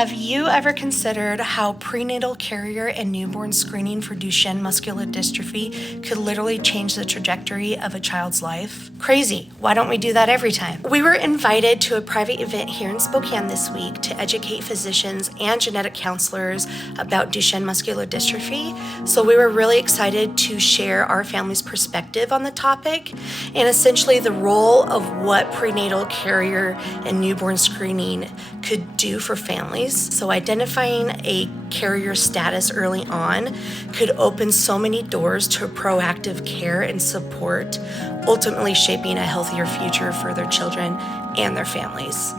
Have you ever considered how prenatal carrier and newborn screening for Duchenne Muscular Dystrophy could literally change the trajectory of a child's life? Crazy. Why don't we do that every time? We were invited to a private event here in Spokane this week to educate physicians and genetic counselors about Duchenne Muscular Dystrophy. So we were really excited to share our family's perspective on the topic and essentially the role of what prenatal carrier and newborn screening could do for families. So identifying a carrier status early on could open so many doors to proactive care and support, ultimately shaping a healthier future for their children and their families.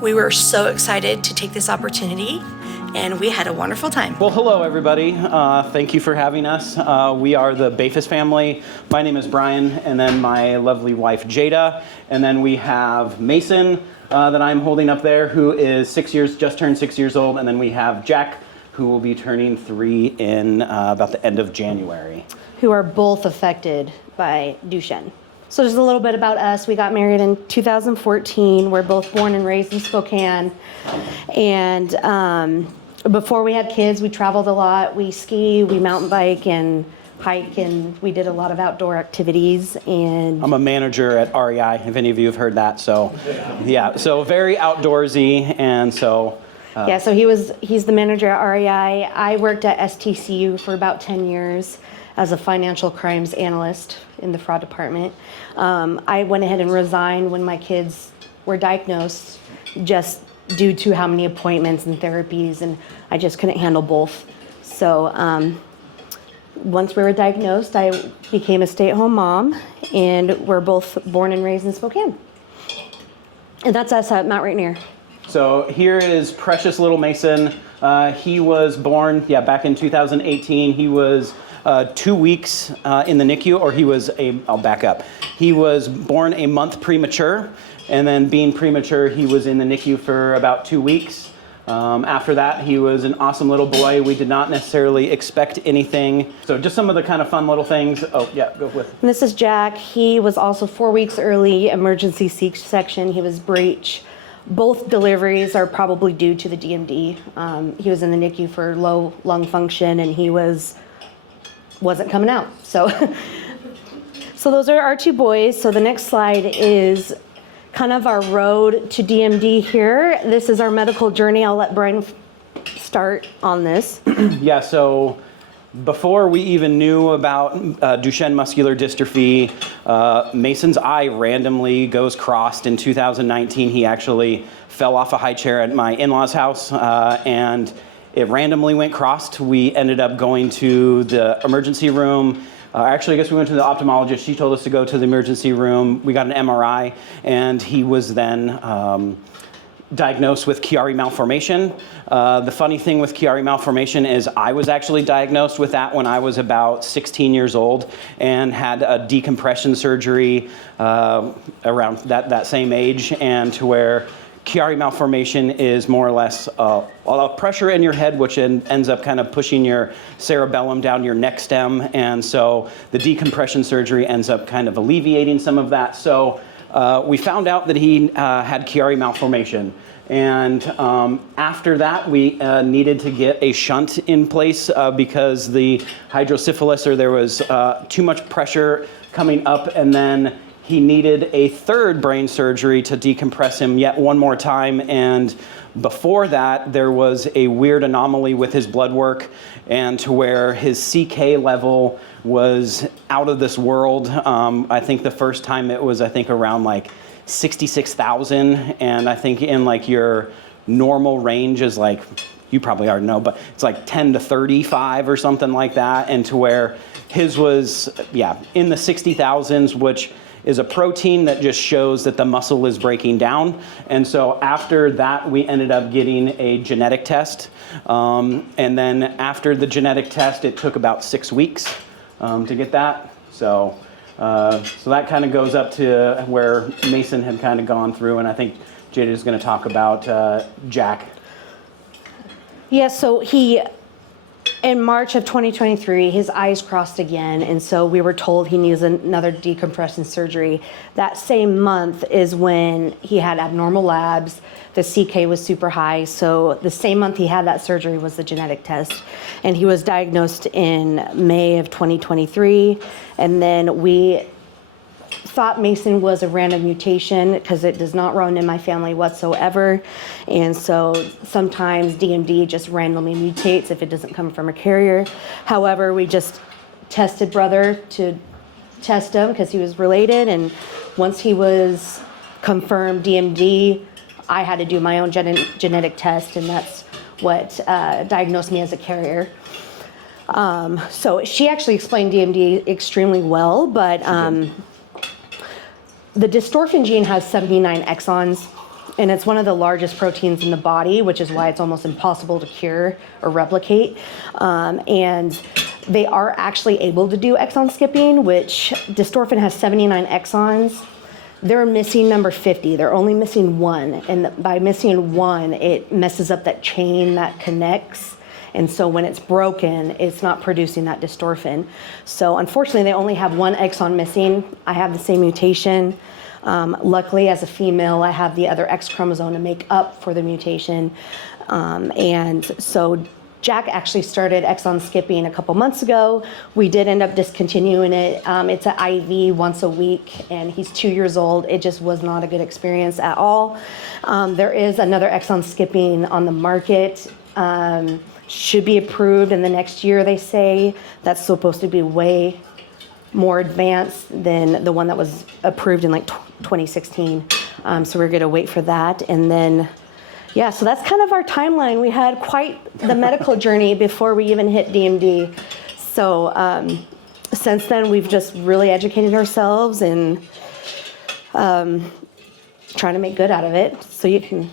We were so excited to take this opportunity, and we had a wonderful time. Well, hello, everybody. Thank you for having us. We are the Bafis family. My name is Brian, and then my lovely wife, Jada. And then we have Mason, that I'm holding up there, who is just turned 6 years old. And then we have Jack, who will be turning 3 in about the end of January. Who are both affected by Duchenne. So just a little bit about us. We got married in 2014. We're both born and raised in Spokane. And before we had kids, we traveled a lot. We ski, we mountain bike and hike, and we did a lot of outdoor activities. And I'm a manager at REI, if any of you have heard that. So yeah, so very outdoorsy. And so yeah, so he's the manager at REI. I worked at STCU for about 10 years as a financial crimes analyst in the fraud department. I went ahead and resigned when my kids were diagnosed, just due to how many appointments and therapies, and I just couldn't handle both. So once we were diagnosed, I became a stay-at-home mom, and we're both born and raised in Spokane. And that's us at Mount Rainier. So here is precious little Mason. He was born, back in 2018. He was 2 weeks in the NICU, or I'll back up. He was born a month premature, and then being premature, he was in the NICU for about 2 weeks. After that, he was an awesome little boy. We did not necessarily expect anything. So just some of the kind of fun little things. Oh, yeah, go with. And this is Jack. He was also 4 weeks early, emergency C-section. He was breech. Both deliveries are probably due to the DMD. He was in the NICU for low lung function, and he wasn't coming out. So those are our two boys. So the next slide is kind of our road to DMD here. This is our medical journey. I'll let Brian start on this. Yeah, so before we even knew about Duchenne muscular dystrophy, Mason's eye randomly goes crossed in 2019. He actually fell off a high chair at my in-laws' house, and it randomly went crossed. We ended up going to the emergency room. Actually, I guess we went to the ophthalmologist. She told us to go to the emergency room. We got an MRI, and he was then diagnosed with Chiari malformation. The funny thing with Chiari malformation is I was actually diagnosed with that when I was about 16 years old and had a decompression surgery around that same age, and to where Chiari malformation is more or less a pressure in your head, which ends up kind of pushing your cerebellum down your neck stem. And so the decompression surgery ends up kind of alleviating some of that. So we found out that he had Chiari malformation. And after that, we needed to get a shunt in place because the hydrocephalus, or there was too much pressure coming up, and then he needed a third brain surgery to decompress him yet one more time. And before that, there was a weird anomaly with his blood work, and to where his CK level was out of this world. I think the first time it was, around like 66,000. And I think in like your normal range is like, you probably already know, but it's like 10 to 35 or something like that. And to where his was, in the 60,000s, which is a protein that just shows that the muscle is breaking down. And so after that, we ended up getting a genetic test. And then after the genetic test, it took about 6 weeks to get that. So that kind of goes up to where Mason had kind of gone through. And I think Jada is going to talk about Jack. Yeah, so he In March of 2023, his eyes crossed again, and so we were told he needs another decompression surgery. That same month is when he had abnormal labs. The CK was super high, so the same month he had that surgery was the genetic test. And he was diagnosed in May of 2023, and then we thought Mason was a random mutation because it does not run in my family whatsoever. And so sometimes DMD just randomly mutates if it doesn't come from a carrier. However, we just tested brother to test him because he was related. And once he was confirmed DMD, I had to do my own genetic test, and that's what diagnosed me as a carrier. So she actually explained DMD extremely well, but the dystrophin gene has 79 exons, and it's one of the largest proteins in the body, which is why it's almost impossible to cure or replicate. And they are actually able to do exon skipping, which dystrophin has 79 exons. They're missing number 50. They're only missing one. And by missing one, it messes up that chain that connects. And so when it's broken, it's not producing that dystrophin. So unfortunately, they only have one exon missing. I have the same mutation. Luckily, as a female, I have the other X chromosome to make up for the mutation. And so Jack actually started exon skipping a couple months ago. We did end up discontinuing it. It's an IV once a week, and he's 2 years old. It just was not a good experience at all. There is another exon skipping on the market. Should be approved in the next year, they say. That's supposed to be way more advanced than the one that was approved in like 2016. So we're gonna wait for that. And then, yeah, so that's kind of our timeline. We had quite the medical journey before we even hit DMD. So since then, we've just really educated ourselves and trying to make good out of it. So you can.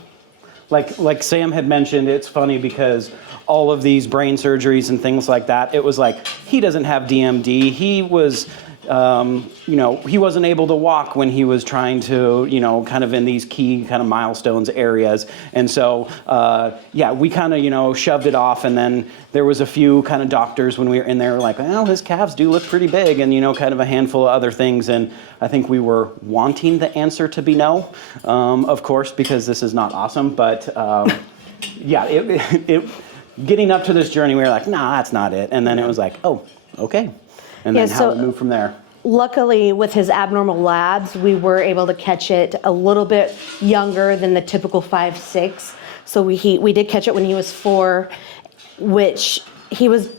Like Sam had mentioned, it's funny because all of these brain surgeries and things like that, it was like, he doesn't have DMD. He was, he wasn't able to walk when he was trying to, kind of in these key kind of milestones areas. And so, we kind of, shoved it off. And then there was a few kind of doctors when we were in there like, well, his calves do look pretty big, and, kind of a handful of other things. And I think we were wanting the answer to be no, of course, because this is not awesome. But getting up to this journey, we were like, nah, that's not it. And then it was like, oh, okay. And then how to move from there. Luckily, with his abnormal labs, we were able to catch it a little bit younger than the typical 5, 6. So we did catch it when he was 4, which he was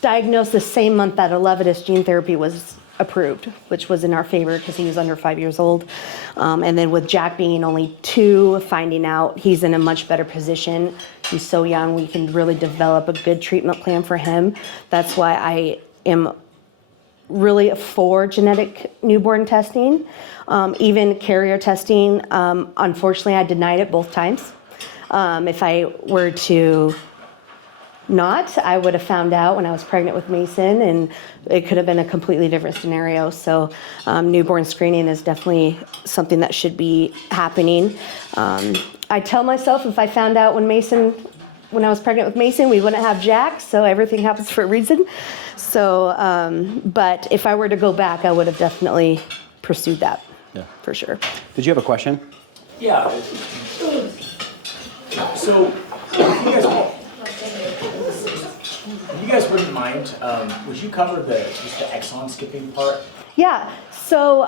diagnosed the same month that Elevidys gene therapy was approved, which was in our favor because he was under 5 years old. And then with Jack being only 2, finding out he's in a much better position. He's so young, we can really develop a good treatment plan for him. That's why I am really for genetic newborn testing, even carrier testing. Unfortunately, I denied it both times. If I were to not, I would have found out when I was pregnant with Mason, and it could have been a completely different scenario. So newborn screening is definitely something that should be happening. I tell myself if I found out when I was pregnant with Mason, we wouldn't have Jack, so everything happens for a reason. So, but if I were to go back, I would have definitely pursued that, for sure. Did you have a question? Yeah. So, if you guys wouldn't mind, would you cover just the exon skipping part? Yeah, so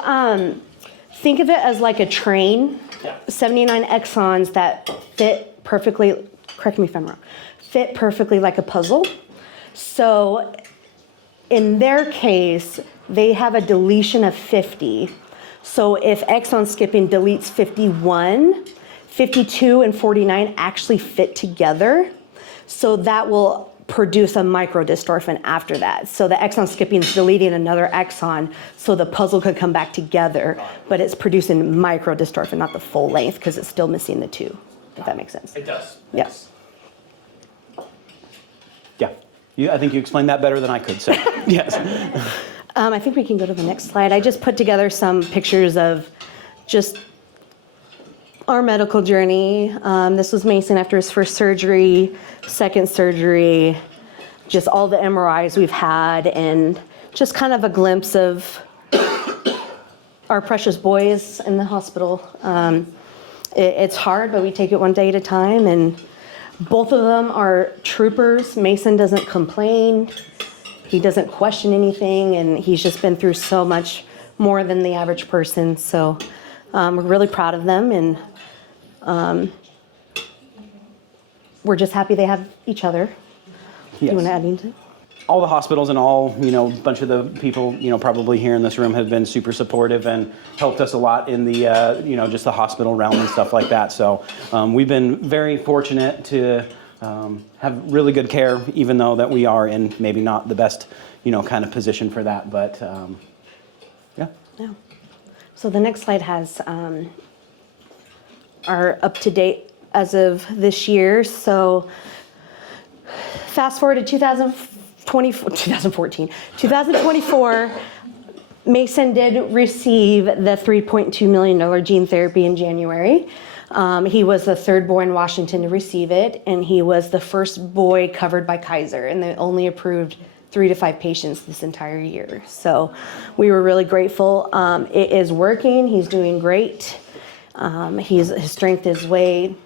think of it as like a train, 79 exons that fit perfectly, correct me if I'm wrong, fit perfectly like a puzzle. So in their case, they have a deletion of 50. So if exon skipping deletes 51, 52 and 49 actually fit together. So that will produce a microdystrophin after that. So the exon skipping is deleting another exon so the puzzle could come back together, but it's producing microdystrophin, not the full length, because it's still missing the 2, if that makes sense. It does. Yes. I think you explained that better than I could, so yes. I think we can go to the next slide. I just put together some pictures of just our medical journey. This was Mason after his first surgery, second surgery, just all the MRIs we've had, and just kind of a glimpse of our precious boys in the hospital. It's hard, but we take it one day at a time, and both of them are troopers. Mason doesn't complain. He doesn't question anything, and he's just been through so much more than the average person. So we're really proud of them, and we're just happy they have each other. Yes. Do you want to add anything? All the hospitals and all, a bunch of the people, probably here in this room have been super supportive and helped us a lot in the, just the hospital realm and stuff like that. So we've been very fortunate to have really good care, even though that we are in maybe not the best, kind of position for that. But yeah. So the next slide has our up-to-date as of this year. So fast forward to 2024, Mason did receive the $3.2 million gene therapy in January. He was the third boy in Washington to receive it, and he was the first boy covered by Kaiser, and they only approved 3 to 5 patients this entire year. So we were really grateful. It is working. He's doing great. His strength is way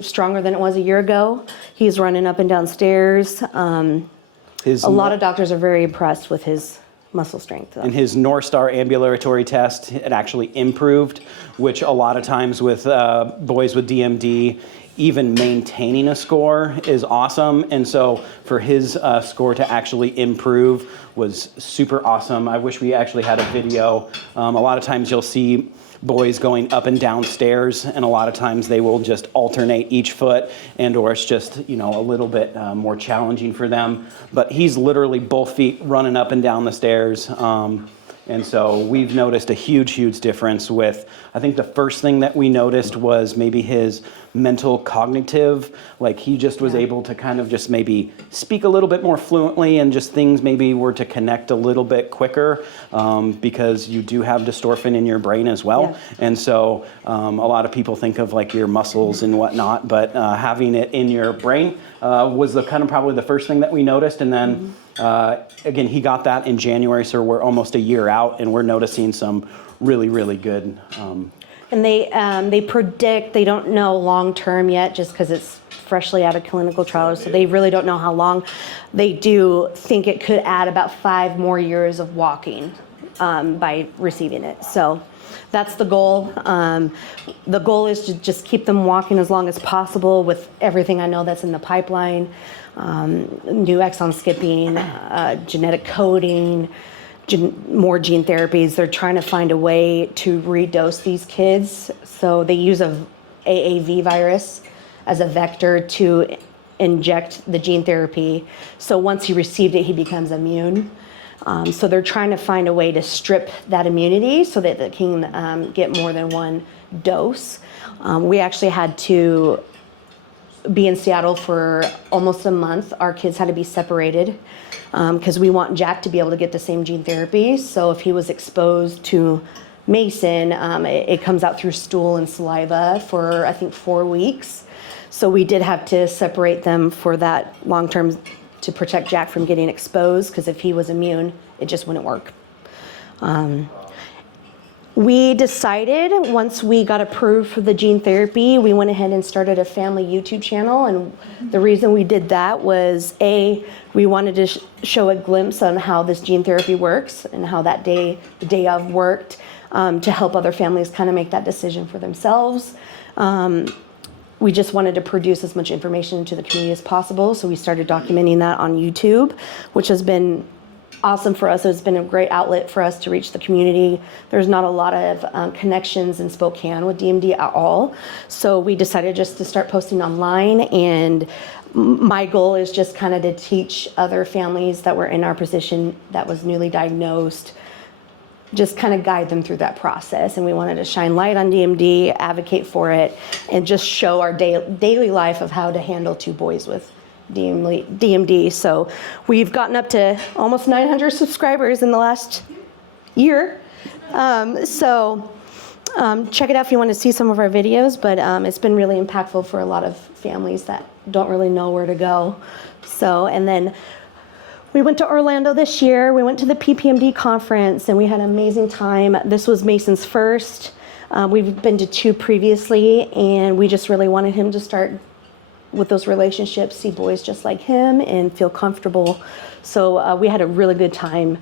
stronger than it was a year ago. He's running up and down stairs. A lot of doctors are very impressed with his muscle strength. And his North Star ambulatory test, it actually improved, which a lot of times with boys with DMD, even maintaining a score is awesome. And so for his score to actually improve was super awesome. I wish we actually had a video. A lot of times you'll see boys going up and down stairs, and a lot of times they will just alternate each foot, and or it's just a little bit more challenging for them. But he's literally both feet running up and down the stairs. And so we've noticed a huge difference with, I think the first thing that we noticed was maybe his mental cognitive, like he just was able to kind of just maybe speak a little bit more fluently, and just things maybe were to connect a little bit quicker, because you do have dystrophin in your brain as well. Yeah. And so a lot of people think of like your muscles and whatnot, but having it in your brain was the kind of probably the first thing that we noticed. And then again, he got that in January, so we're almost a year out, and we're noticing some really good. And they predict, they don't know long term yet, just because it's freshly out of clinical trials, so they really don't know how long. They do think it could add about 5 more years of walking by receiving it. So that's the goal. The goal is to just keep them walking as long as possible with everything I know that's in the pipeline. New exon skipping, genetic coding, more gene therapies. They're trying to find a way to redose these kids. So they use a AAV virus as a vector to inject the gene therapy. So once he received it, he becomes immune. So they're trying to find a way to strip that immunity so that they can get more than one dose. We actually had to be in Seattle for almost a month. Our kids had to be separated because we want Jack to be able to get the same gene therapy. So if he was exposed to Mason, it comes out through stool and saliva for I think 4 weeks. So we did have to separate them for that long term to protect Jack from getting exposed, because if he was immune, it just wouldn't work. We decided once we got approved for the gene therapy, we went ahead and started a family YouTube channel. And the reason we did that was we wanted to show a glimpse on how this gene therapy works and how the day of worked, to help other families kind of make that decision for themselves. We just wanted to produce as much information to the community as possible. So we started documenting that on YouTube, which has been awesome for us. It's been a great outlet for us to reach the community. There's not a lot of connections in Spokane with DMD at all. So we decided just to start posting online, and my goal is just kind of to teach other families that were in our position that was newly diagnosed, just kind of guide them through that process. And we wanted to shine light on DMD, advocate for it, and just show our daily life of how to handle 2 boys with DMD. So we've gotten up to almost 900 subscribers in the last year. Check it out if you want to see some of our videos, but it's been really impactful for a lot of families that don't really know where to go. So, and then we went to Orlando this year. We went to the PPMD conference and we had an amazing time. This was Mason's first. We've been to 2 previously, and we just really wanted him to start with those relationships, see boys just like him, and feel comfortable. So we had a really good time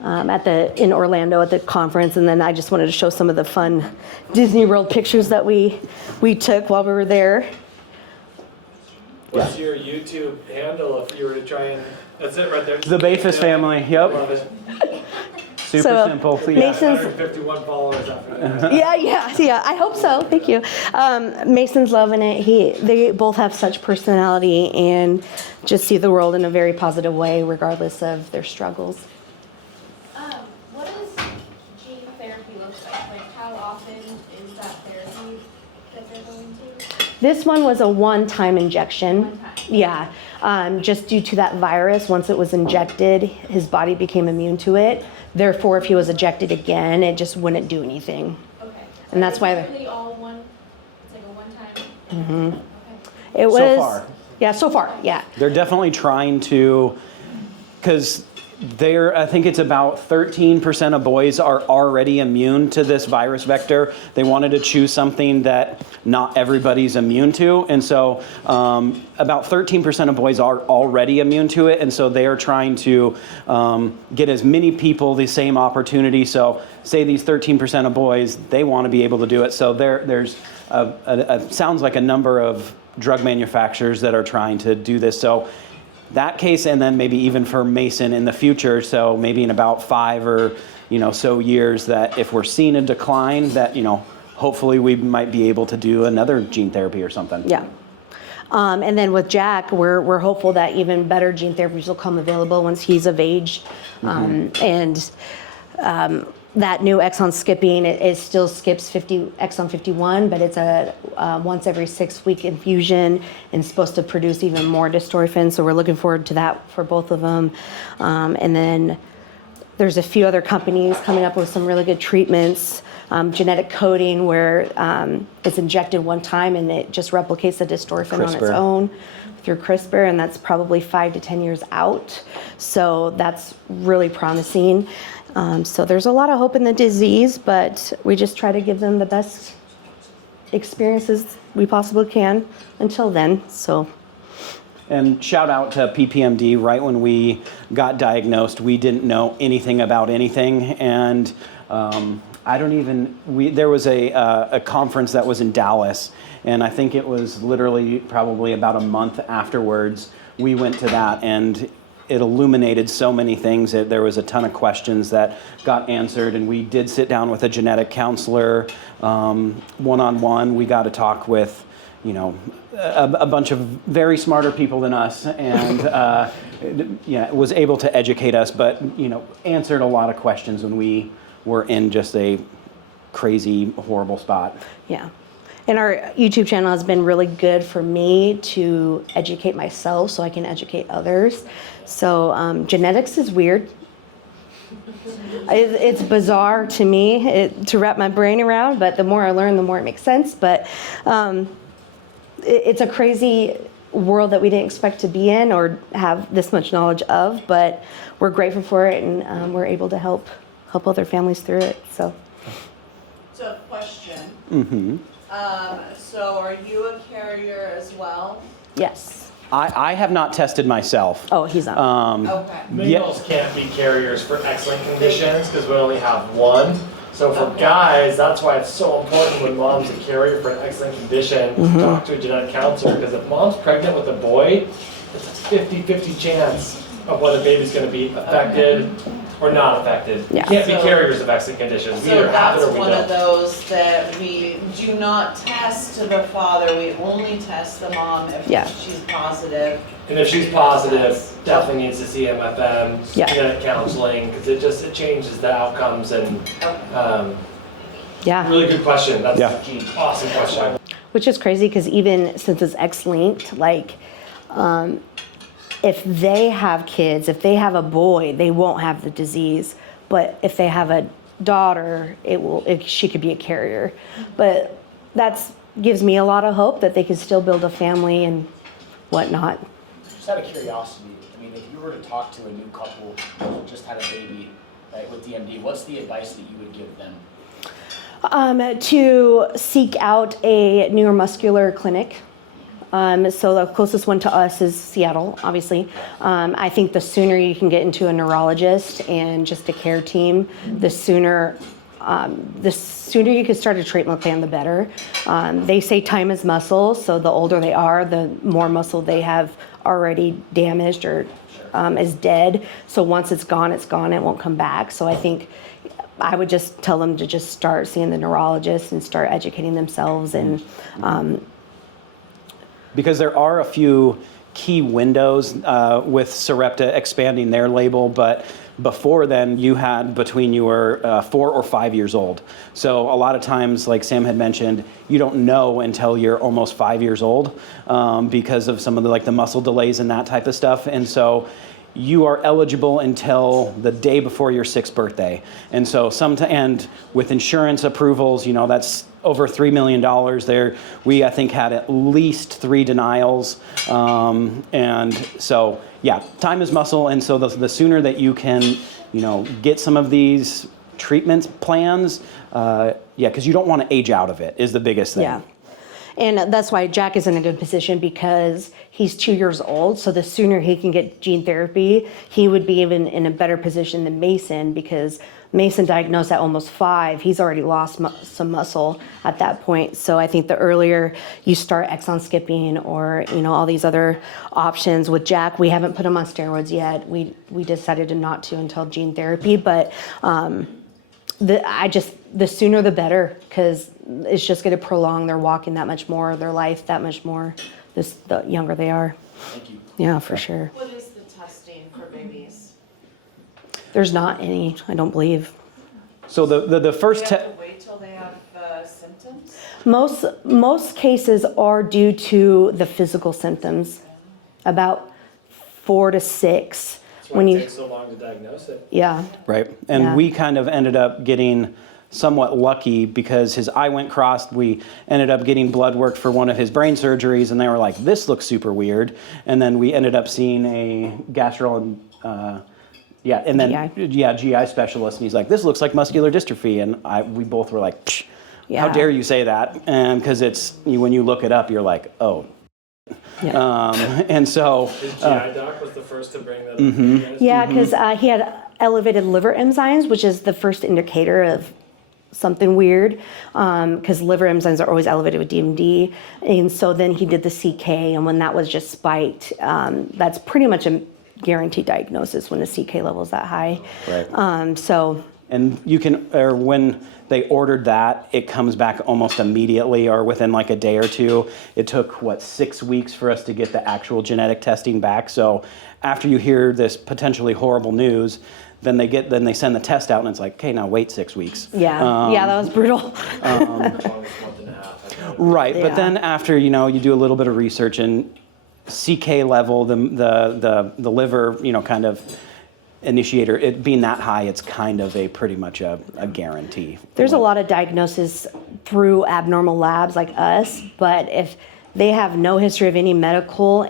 in Orlando at the conference, and then I just wanted to show some of the fun Disney World pictures that we took while we were there. What's your YouTube handle if you were to try and, that's it right there. The Bafis family, yep. Love it. Super So, simple. Yeah. Mason's, 151 followers after that. yeah, I hope so. Thank you. Mason's loving it. They both have such personality and just see the world in a very positive way, regardless of their struggles. What does gene therapy look like? Like, how often is that therapy that they're going to? This one was a one-time injection. One time. Yeah, just due to that virus, once it was injected, his body became immune to it. Therefore, if he was injected again, it just wouldn't do anything. Okay. And that's why It's really all one, it's like a one-time? Mm-hmm. Okay. It was. So far. Yeah, so far, yeah. They're definitely trying to, because I think it's about 13% of boys are already immune to this virus vector. They wanted to choose something that not everybody's immune to. And so about 13% of boys are already immune to it. And so they are trying to get as many people the same opportunity. So say these 13% of boys, they want to be able to do it. So there's sounds like a number of drug manufacturers that are trying to do this. So that case, and then maybe even for Mason in the future, so maybe in about 5 or so years, that if we're seeing a decline, that hopefully we might be able to do another gene therapy or something. Yeah. And then with Jack, we're hopeful that even better gene therapies will come available once he's of age. And that new exon skipping, it still skips exon 51, but it's a once every 6-week infusion and supposed to produce even more dystrophin. So we're looking forward to that for both of them. And then there's a few other companies coming up with some really good treatments. Genetic coding, where it's injected one time and it just replicates the dystrophin on its CRISPR. own through CRISPR, and that's probably 5 to 10 years out. So that's really promising. So there's a lot of hope in the disease, but we just try to give them the best experiences we possibly can until then. So. And shout out to PPMD. Right when we got diagnosed, we didn't know anything about anything. And there was a conference that was in Dallas, and I think it was literally probably about a month afterwards, we went to that, and it illuminated so many things. There was a ton of questions that got answered, and we did sit down with a genetic counselor one-on-one. We got to talk with, a bunch of very smarter people than us, and was able to educate us, but answered a lot of questions when we were in just a crazy, horrible spot. Yeah. And our YouTube channel has been really good for me to educate myself so I can educate others. So genetics is weird. It's bizarre to me to wrap my brain around, but the more I learn, the more it makes sense. But it's a crazy world that we didn't expect to be in or have this much knowledge of, but we're grateful for it, and we're able to help other families through it. So question. Mm-hmm. So are you a carrier as well? yes. I have not tested myself. Oh, he's on. Okay. Males can't be carriers for X-linked conditions because we only have one. So for guys, that's why it's so important when mom's a carrier for an X-linked condition to talk to a genetic counselor, because if mom's pregnant with a boy, it's a 50-50 chance of whether baby's going to be affected or not affected. Yeah. We can't be So- carriers of X-linked conditions. We So either have it that's or we one of don't. those that we do not test to the father, we only test the mom if Yeah. she's positive. And if she's positive, definitely needs to see MFM, Yeah. genetic counseling, because it changes the outcomes. And Yeah. really good question. That's Yeah. the key. Awesome question. Which is crazy because even since it's X-linked, if they have kids, if they have a boy, they won't have the disease. But if they have a daughter, she could be a carrier. But that's gives me a lot of hope that they could still build a family and whatnot. Just out of curiosity, I mean, if you were to talk to a new couple who just had a baby, right, with DMD, what's the advice that you would give them? To seek out a neuromuscular clinic. So the closest one to us is Seattle, obviously. I think the sooner you can get into a neurologist and just a care team, the sooner you can start a treatment plan, the better. They say time is muscle, so the older they are, the more muscle they have already damaged or is dead. So once it's gone, it won't come back. So I think I would just tell them to just start seeing the neurologist and start educating themselves. And because there are a few key windows with Sarepta expanding their label, but before then you had between you were 4 or 5 years old. So a lot of times, like Sam had mentioned, you don't know until you're almost 5 years old because of some of the muscle delays and that type of stuff. And so you are eligible until the day before your 6th birthday. And so and with insurance approvals, that's over $3 million there. We, I think, had at least 3 denials. And so, yeah, time is muscle. And so the sooner that you can, get some of these treatment plans, because you don't want to age out of it is the biggest thing. yeah. And that's why Jack is in a good position because he's 2 years old. So the sooner he can get gene therapy, he would be even in a better position than Mason because Mason diagnosed at almost 5. He's already lost some muscle at that point. So I think the earlier you start exon skipping or, all these other options with Jack, we haven't put him on steroids yet. We decided not to until gene therapy, but the sooner the better because it's just going to prolong their walking that much more, their life that much more, the younger they are. Thank you. Yeah, for sure. What is the testing for babies? There's not any, I don't believe. So the first Do you have to wait till they have symptoms? Most cases are due to the physical symptoms, about 4 to 6. That's why it takes so long to diagnose it. Yeah. Right. And Yeah. we kind of ended up getting somewhat lucky because his eye went crossed. We ended up getting blood work for one of his brain surgeries, and they were like, this looks super weird. And then we ended up seeing a GI specialist, and he's like, this looks like muscular dystrophy. And we both were like, Psh, how dare you say that? And because when you look it up, you're like, oh. Yeah. And so His GI doc was the first to bring that up. to you guys? Yeah, because he had elevated liver enzymes, which is the first indicator of something weird, because liver enzymes are always elevated with DMD. And so then he did the CK, and when that was just spiked, that's pretty much a guaranteed diagnosis when the CK level is that high. Right. And when they ordered that, it comes back almost immediately or within like a day or two. It took, 6 weeks for us to get the actual genetic testing back. So after you hear this potentially horrible news, then they send the test out and it's like, okay, now wait 6 weeks. Yeah, that was brutal. Longest month and a half. Right, Yeah. but then after, you do a little bit of research and CK level, the liver, kind of initiator, it being that high, it's kind of pretty much a guarantee. There's a lot of diagnosis through abnormal labs like us, but if they have no history of any medical,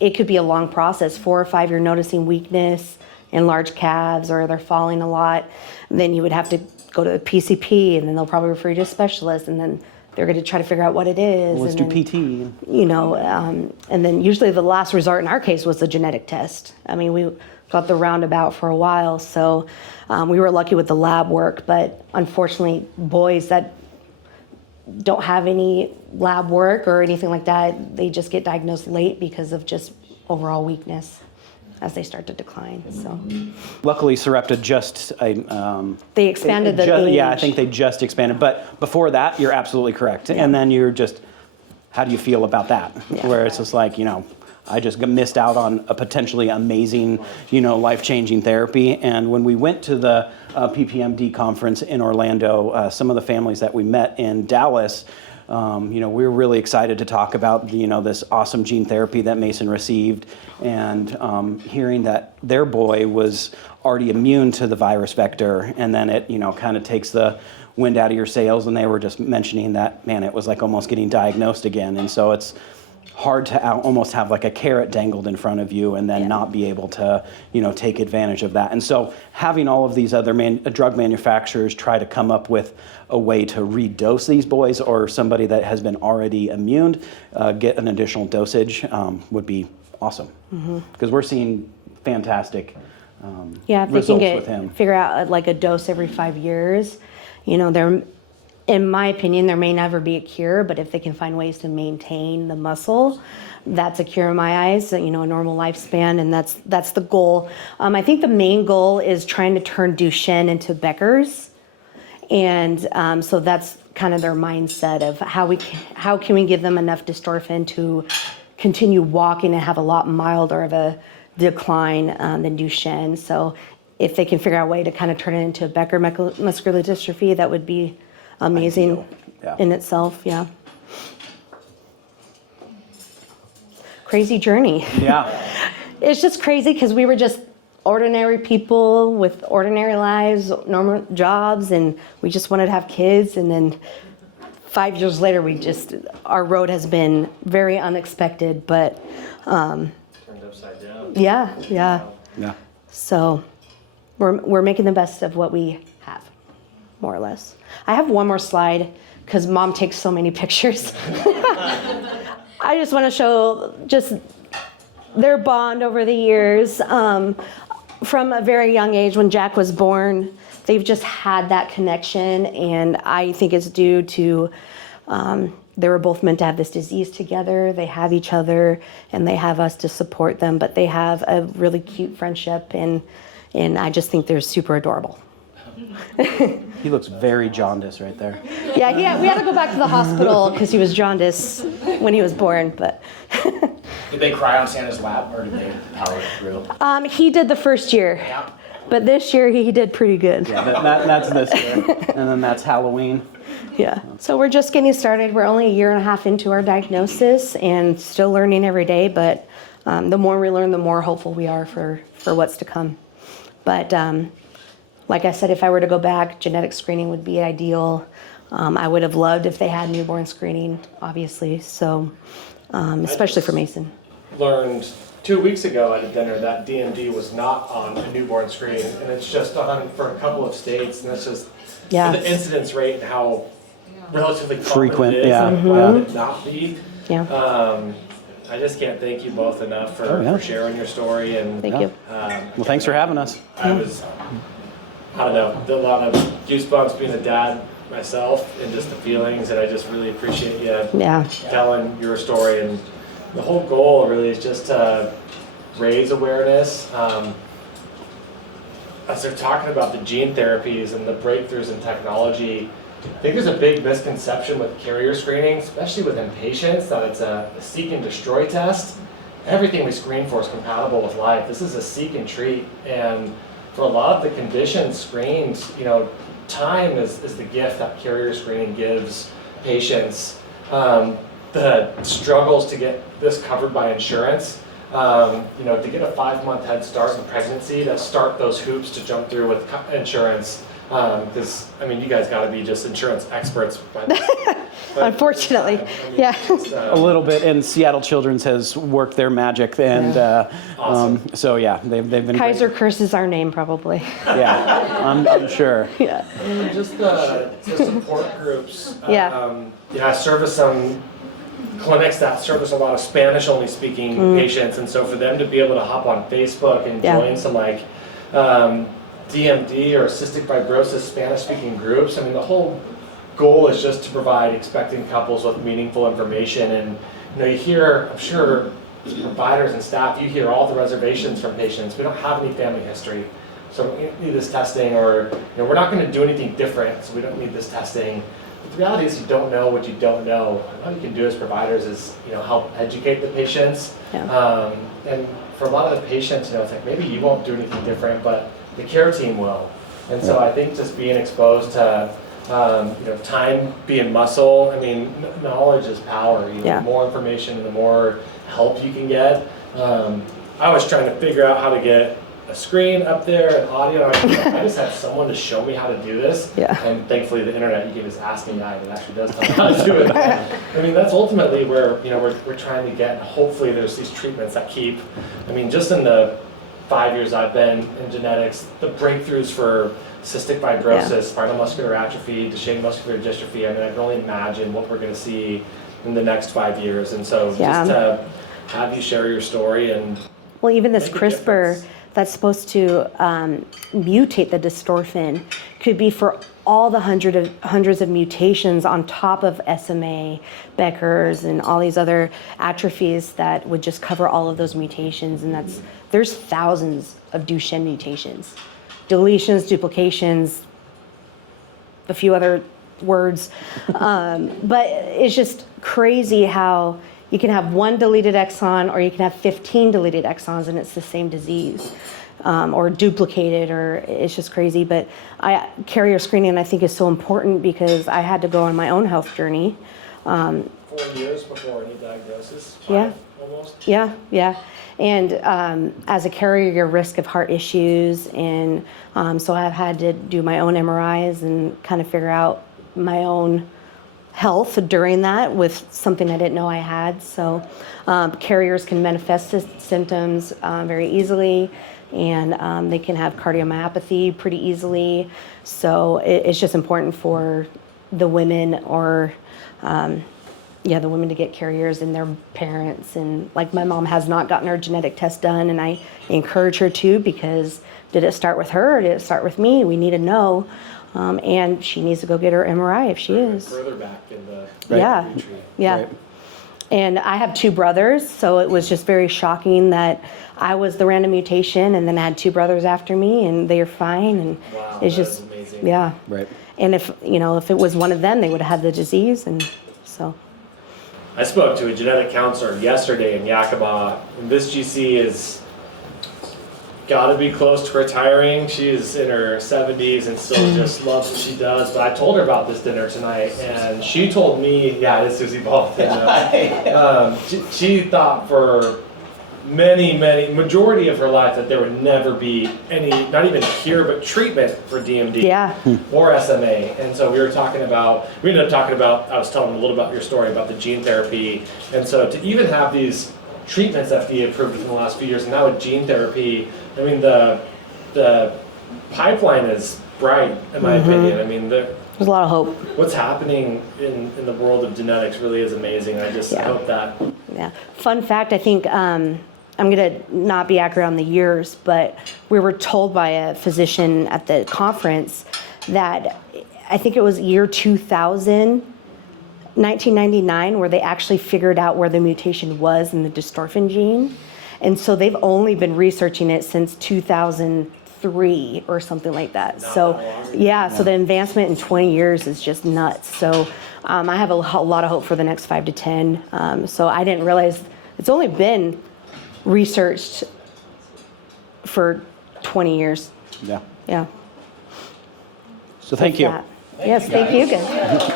it could be a long process. 4 or 5 you're noticing weakness in large calves or they're falling a lot. Then you would have to go to a PCP and then they'll probably refer you to a specialist and then they're going to try to figure out what it is. Let's and do then, PT. And then usually the last resort in our case was the genetic test. I mean, we got the roundabout for a while, so we were lucky with the lab work, but unfortunately boys that don't have any lab work or anything like that, they just get diagnosed late because of just overall weakness as they start to decline. So Luckily, Sarepta just they expanded the age. Yeah, I think they just expanded. But before that, you're absolutely correct. And then you're just, how do you feel about that? Yeah. Where it's just like, I just missed out on a potentially amazing, life-changing therapy. And when we went to the PPMD conference in Orlando, some of the families that we met in Dallas, we're really excited to talk about, this awesome gene therapy that Mason received, and hearing that their boy was already immune to the virus vector, and then it, kind of takes the wind out of your sails, and they were just mentioning that, man, it was like almost getting diagnosed again, and so it's hard to almost have like a carrot dangled in front of you and then not be able to, take advantage of that. And so having all of these other drug manufacturers try to come up with a way to redose these boys, or somebody that has been already immune, get an additional dosage, would be awesome. Because we're seeing fantastic If they can results with him. figure out like a dose every 5 years, in my opinion, there may never be a cure, but if they can find ways to maintain the muscle, that's a cure in my eyes, a normal lifespan, and that's the goal. I think the main goal is trying to turn Duchenne into Becker's, and so that's kind of their mindset of how can we give them enough dystrophin to continue walking and have a lot milder of a decline than Duchenne. So if they can figure out a way to kind of turn it into Becker muscular dystrophy, that would be amazing in itself. Crazy journey. It's just crazy because we were just ordinary people with ordinary lives, normal jobs, and we just wanted to have kids, and then 5 years later our road has been very unexpected, but Turned upside down. yeah. So we're making the best of what we have, more or less. I have one more slide because Mom takes so many pictures. I just want to show just their bond over the years. From a very young age, when Jack was born, they've just had that connection, and I think it's due to they were both meant to have this disease together. They have each other, and they have us to support them, but they have a really cute friendship, and I just think they're super adorable. He looks very jaundiced right there. Yeah, we had to go back to the hospital because he was jaundiced when he was born, but... Did they cry on Santa's lap, or did they power through? He did the first year, but this year he did pretty good. That's this year, and then that's Halloween. So we're just getting started. We're only a year and a half into our diagnosis and still learning every day, but the more we learn, the more hopeful we are for what's to come. But like I said, if I were to go back, genetic screening would be ideal. I would have loved if they had newborn screening, obviously, so especially for Mason. Learned 2 weeks ago at a dinner that DMD was not on a newborn screening, and it's just on for a couple of states, and that's just the incidence rate and how relatively frequent it is, and why would it not be? I just can't thank you both enough for sharing your story. And Thank you. Well, thanks for having us. I don't know, a lot of goosebumps being a dad myself, and just the feelings, and I just really appreciate you telling your story. And the whole goal really is just to raise awareness. As they're talking about the gene therapies and the breakthroughs in technology, I think there's a big misconception with carrier screening, especially within patients, that it's a seek and destroy test. Everything we screen for is compatible with life. This is a seek and treat, and for a lot of the conditions screened, time is the gift that carrier screening gives patients. The struggles to get this covered by insurance, to get a 5-month head start in pregnancy, to start those hoops to jump through with insurance. Because, you guys got to be just insurance experts. But Unfortunately, a little bit, and Seattle Children's has worked their magic, and awesome. They've been Kaiser great. curses our name probably. I'm sure. And just the support groups. I service some clinics that service a lot of Spanish-only speaking patients, and so for them to be able to hop on Facebook and join some DMD or cystic fibrosis Spanish-speaking groups. The whole goal is just to provide expecting couples with meaningful information. And you hear, I'm sure, providers and staff, you hear all the reservations from patients. We don't have any family history, so we don't need this testing, or we're not going to do anything different, so we don't need this testing. But the reality is, you don't know what you don't know. What you can do as providers is help educate the patients. And for a lot of the patients, it's like, maybe you won't do anything different, but the care team will. And so I think just being exposed to Time being muscle. I mean, knowledge is power. Yeah. The more information, the more help you can get. I was trying to figure out how to get a screen up there and audio. I just had someone to show me how to do this. Yeah. And thankfully, the internet, you can just ask me, and it actually does tell me how to do it. I mean, that's ultimately where we're trying to get. Hopefully, there's these treatments that keep. I mean, just in the 5 years I've been in genetics, the breakthroughs for cystic fibrosis, spinal muscular atrophy, Duchenne muscular dystrophy. I mean, I can only imagine what we're going to see in the next 5 years. And so just to have you share your story and Well, even this make a CRISPR difference. that's supposed to mutate the dystrophin could be for all the hundreds of mutations on top of SMA, Becker's, and all these other atrophies that would just cover all of those mutations. And there's thousands of Duchenne mutations, deletions, duplications, a few other words. But it's just crazy how you can have one deleted exon or you can have 15 deleted exons and it's the same disease, or duplicated, or it's just crazy. But carrier screening I think is so important because I had to go on my own health journey. 4 years before any diagnosis. 5 Yeah. almost. Yeah. And as a carrier, your risk of heart issues, and so I've had to do my own MRIs and kind of figure out my own health during that with something I didn't know I had. So carriers can manifest symptoms very easily, and they can have cardiomyopathy pretty easily. So it's just important for the women or the women to get carriers and their parents. And like my mom has not gotten her genetic test done, and I encourage her to, because did it start with her or did it start with me? We need to know. And she needs to go get her MRI if she is. Further back in the Yeah. tree. Yeah. Right. And I have 2 brothers, so it was just very shocking that I was the random mutation, and then I had 2 brothers after me, and they're fine. And Wow, it's that just, is amazing. yeah. Right. And if it was one of them, they would have had the disease, and so. I spoke to a genetic counselor yesterday in Yakima, and this GC is got to be close to retiring. She is in her 70s and still just loves what she does. But I told her about this dinner tonight, and she told me, yeah, it is Susie Ball. She thought for majority of her life that there would never be any, not even cure, but treatment for DMD or SMA. And so we ended up talking about, I was telling a little about your story about the gene therapy. And so to even have these treatments FDA approved within the last few years, and now with gene therapy, I mean, the pipeline is bright, in my opinion. I mean, There's a lot of hope. what's happening in the world of genetics really is amazing. I just hope that. Yeah. Fun fact, I think I'm going to not be accurate on the years, but we were told by a physician at the conference that I think it was year 2000, 1999, where they actually figured out where the mutation was in the dystrophin gene. And so they've only been researching it since 2003 or something like that. So the advancement in 20 years is just nuts. So I have a lot of hope for the next 5 to 10. So I didn't realize it's only been researched for 20 years. Yeah. Yeah. So thank you. Yes, thank you guys.